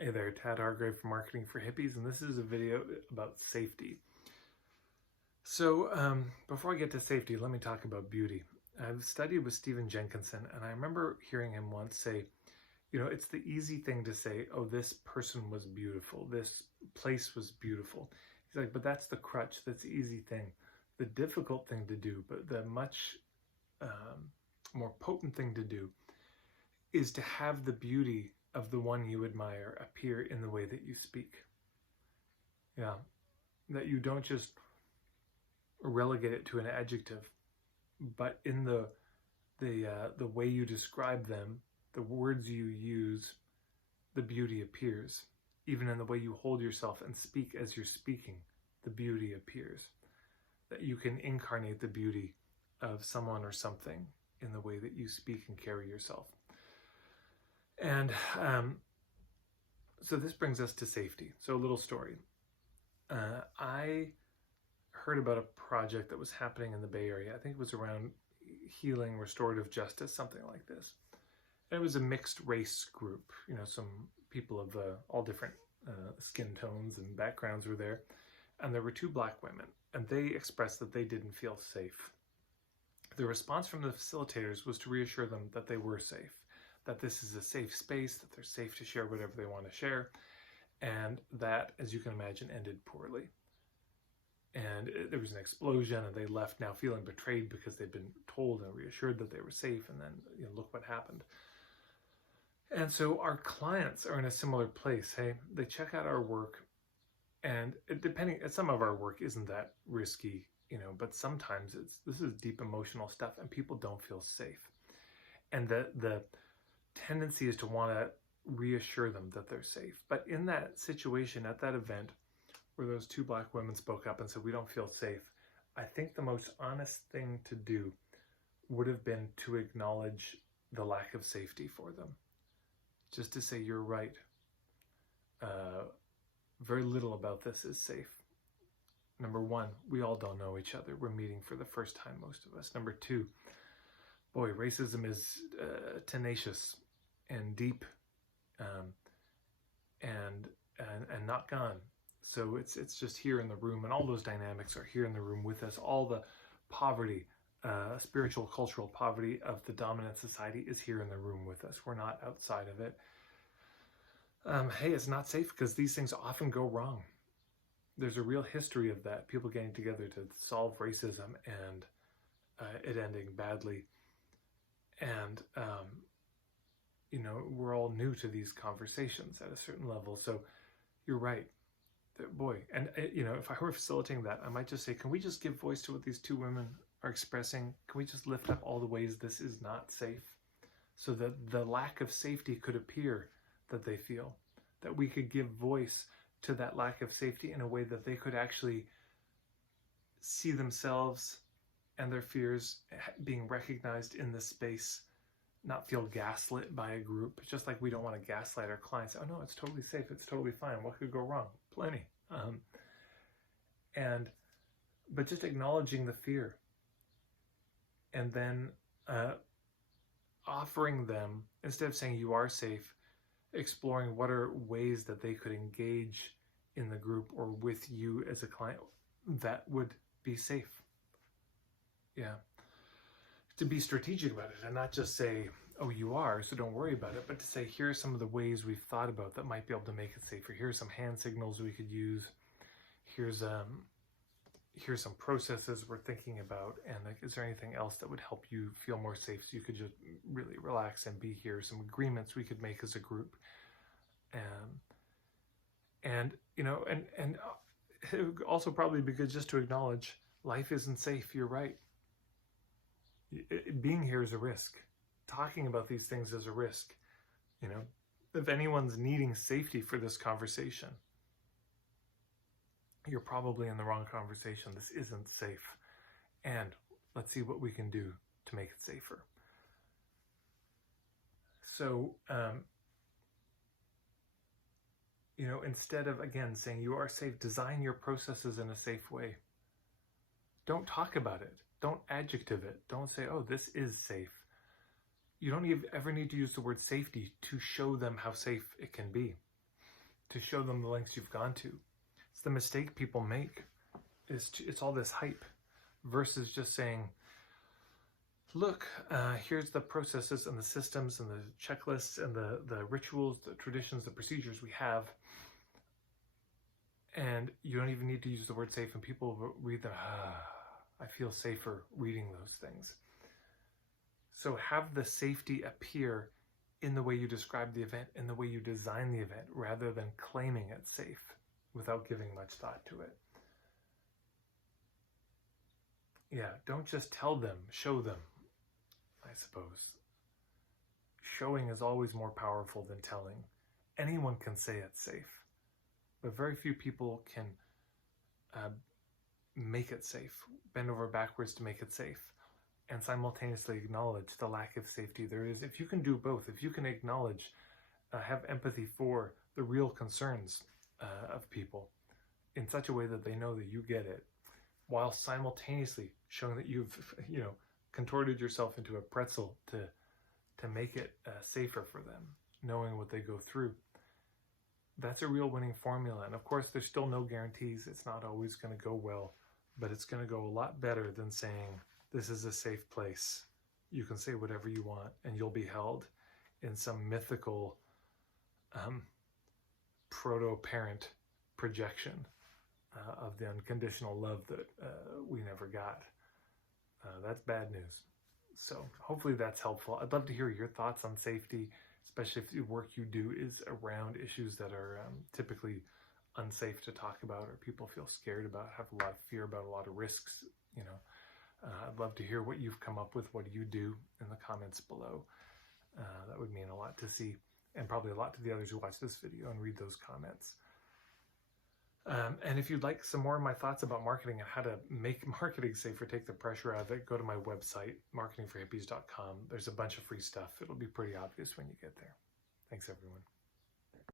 Hey there, Tad Hargrave from Marketing for Hippies, and this is a video about safety. So before I get to safety, let me talk about beauty. I've studied with Stephen Jenkinson, and I remember hearing him once say, it's the easy thing to say, oh, this person was beautiful, this place was beautiful. He's like, but that's the crutch, that's the easy thing. The difficult thing to do, but the much more potent thing to do is to have the beauty of the one you admire appear in the way that you speak. Yeah, that you don't just relegate it to an adjective, but in the way you describe them, the words you use, the beauty appears. Even in the way you hold yourself and speak as you're speaking, the beauty appears. That you can incarnate the beauty of someone or something in the way that you speak and carry yourself. And so this brings us to safety. So a little story. I heard about a project that was happening in the Bay Area. I think it was around healing, restorative justice, something like this. And it was a mixed race group. Some people of all different skin tones and backgrounds were there. And there were two Black women, and they expressed that they didn't feel safe. The response from the facilitators was to reassure them that they were safe, that this is a safe space, that they're safe to share whatever they want to share. And that, as you can imagine, ended poorly. And there was an explosion, and they left now feeling betrayed because they'd been told and reassured that they were safe, and then look what happened. And so our clients are in a similar place. Hey, they check out our work, and some of our work isn't that risky, but sometimes this is deep emotional stuff, and people don't feel safe. And the tendency is to want to reassure them that they're safe. But in that situation, at that event, where those two Black women spoke up and said, we don't feel safe, I think the most honest thing to do would have been to acknowledge the lack of safety for them. Just to say, you're right. Very little about this is safe. Number one, we all don't know each other. We're meeting for the first time, most of us. Number two, boy, racism is tenacious and deep and not gone. So it's just here in the room, and all those dynamics are here in the room with us. All the poverty, spiritual, cultural poverty of the dominant society is here in the room with us. We're not outside of it. Hey, it's not safe because these things often go wrong. There's a real history of that, people getting together to solve racism and it ending badly. And, we're all new to these conversations at a certain level. So you're right. Boy, and if I were facilitating that, I might just say, can we just give voice to what these two women are expressing? Can we just lift up all the ways this is not safe, so that the lack of safety could appear that they feel, that we could give voice to that lack of safety in a way that they could actually see themselves and their fears being recognized in this space, not feel gaslit by a group, just like we don't want to gaslight our clients. Oh no, it's totally safe, it's totally fine, what could go wrong? Plenty. But just acknowledging the fear, and then offering them, instead of saying you are safe, exploring what are ways that they could engage in the group or with you as a client that would be safe. Yeah. To be strategic about it and not just say, oh, you are, so don't worry about it, but to say, here are some of the ways we've thought about that might be able to make it safer. Here's some hand signals we could use. Here's some processes we're thinking about, and is there anything else that would help you feel more safe so you could just really relax and be here? Some agreements we could make as a group. And it would also probably be good just to acknowledge life isn't safe. You're right. Being here is a risk. Talking about these things is a risk. If anyone's needing safety for this conversation, you're probably in the wrong conversation. This isn't safe. And let's see what we can do to make it safer. So, instead of, again, saying you are safe, design your processes in a safe way. Don't talk about it. Don't adjective it. Don't say, oh, this is safe. You don't ever need to use the word safety to show them how safe it can be. to show them the lengths you've gone to. It's the mistake people make. It's all this hype versus just saying, look, here's the processes and the systems and the checklists and the rituals, the traditions, the procedures we have. And you don't even need to use the word safe, and people read them, I feel safer reading those things. So have the safety appear in the way you describe the event, in the way you design the event, rather than claiming it's safe without giving much thought to it. Yeah, don't just tell them, show them, I suppose. Showing is always more powerful than telling. Anyone can say it's safe, but very few people can make it safe, bend over backwards to make it safe, and simultaneously acknowledge the lack of safety there is. If you can do both, if you can acknowledge, have empathy for the real concerns of people in such a way that they know that you get it, while simultaneously showing that you've, contorted yourself into a pretzel to make it safer for them, knowing what they go through. That's a real winning formula. And of course, there's still no guarantees. It's not always going to go well, but it's going to go a lot better than saying, this is a safe place. You can say whatever you want and you'll be held in some mythical proto-parent projection of the unconditional love that we never got. That's bad news. So hopefully that's helpful. I'd love to hear your thoughts on safety, especially if the work you do is around issues that are typically unsafe to talk about, or people feel scared about, have a lot of fear about, a lot of risks. I'd love to hear what you've come up with, what you do, in the comments below. That would mean a lot to see, and probably a lot to the others who watch this video and read those comments. And if you'd like some more of my thoughts about marketing and how to make marketing safer, take the pressure out of it, go to my website, marketingforhippies.com. There's a bunch of free stuff. It'll be pretty obvious when you get there. Thanks, everyone.